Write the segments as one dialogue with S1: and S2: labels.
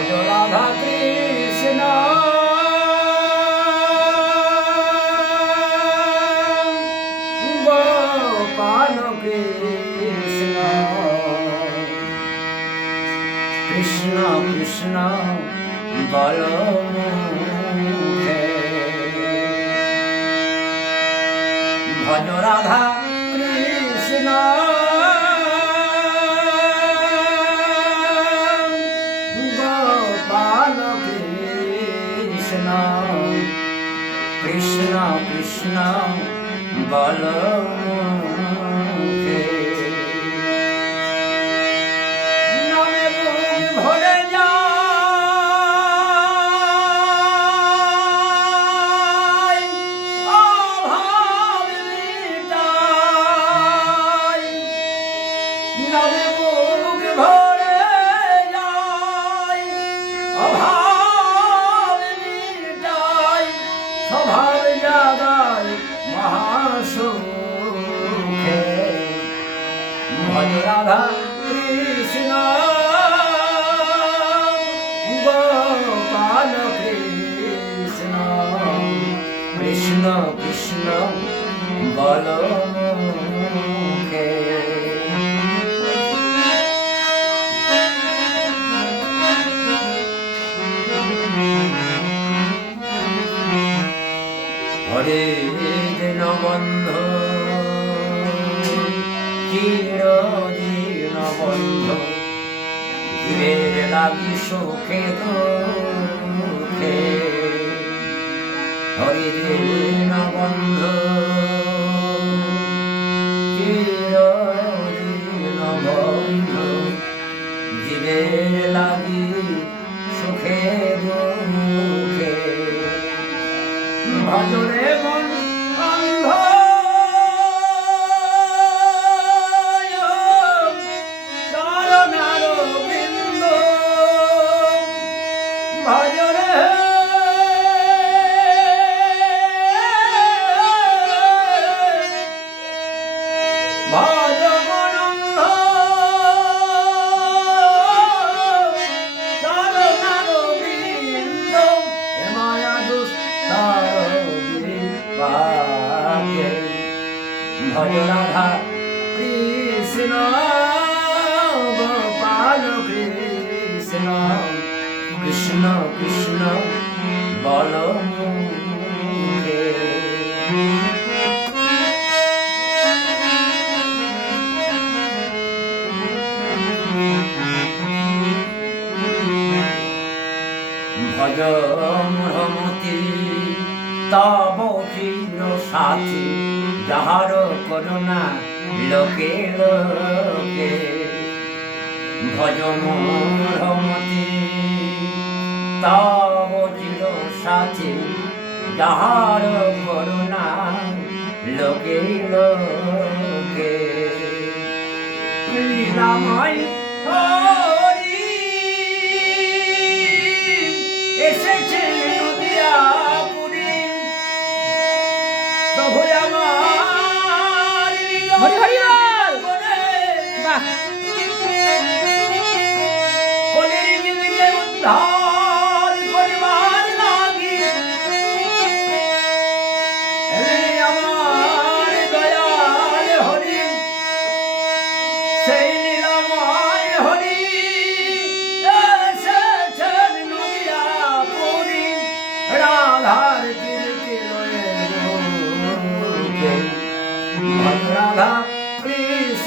S1: ভজ রাধা কৃষ্ণ। গোপাল কৃষ্ণ। কৃষ্ণ কৃষ্ণ বল ভজ রাধা কৃষ্ণ। কৃষ্ণ কৃষ্ণ কৃষ্ণ বল রাধা কৃষ্ণ। গোপাল কৃষ্ণ। কৃষ্ণ কৃষ্ণ বল হরে বন্ধ ধীরের লাগি সুখে দুঃখে। হরে দিন বন্ধ চিরদিন বন্ধ লাগি সুখে দুঃখে ভজরে মন ভজরে ভজ ভজ রাধা কৃষ্ণ গোপাল কৃষ্ণ। কৃষ্ণ কৃষ্ণ বল মুখে ভজ মোহমতি তব চির সাথী যাহার করুণা লোকে লোকে ভজ মোহমতি তব চির সাথী যাহার করুণা লোকে লোকে। লীলাময় হরি
S2: হরি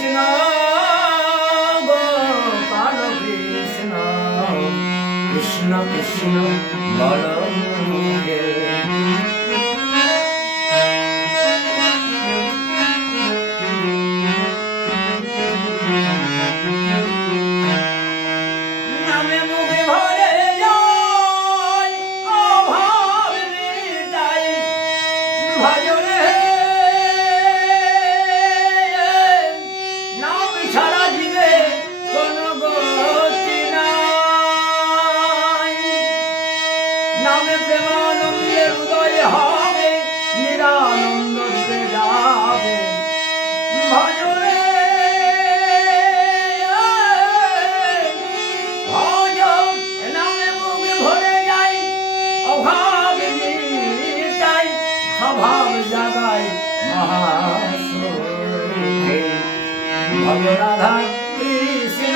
S1: কৃষ্ণ গোপাল কৃষ্ণ। কৃষ্ণ বল রাধা কৃষ্ণ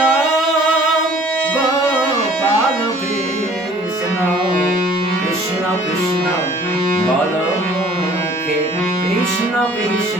S1: গোপাল কৃষ্ণ কৃষ্ণ কৃষ্ণ বল কৃষ্ণ কৃষ্ণ।